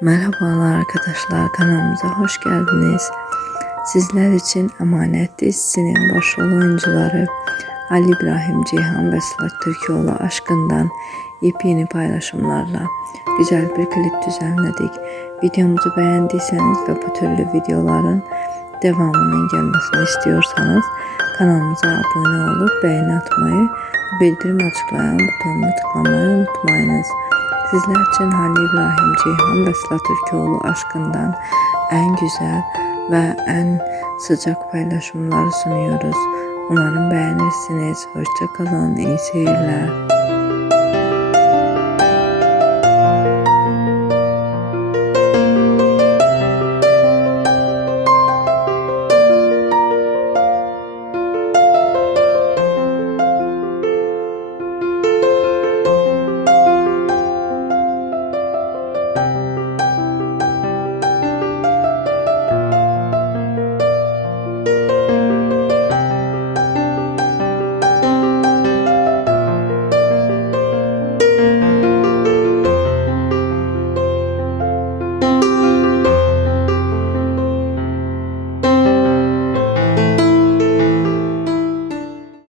Merhabalar arkadaşlar kanalımıza hoş geldiniz. Sizler için Emanet dizisinin başrol oyuncuları Ali İbrahim Ceyhan ve Sıla Türkoğlu aşkından yepyeni paylaşımlarla güzel bir klip düzenledik. Videomuzu beğendiyseniz ve bu türlü videoların devamının gelmesini istiyorsanız kanalımıza abone olup beğeni atmayı bildirim açıklayan butonuna tıklamayı unutmayınız. Sizler için Halil İbrahim Ceyhan ve Sıla Türkoğlu aşkından en güzel ve en sıcak paylaşımları sunuyoruz. Umarım beğenirsiniz. Hoşçakalın. İyi seyirler.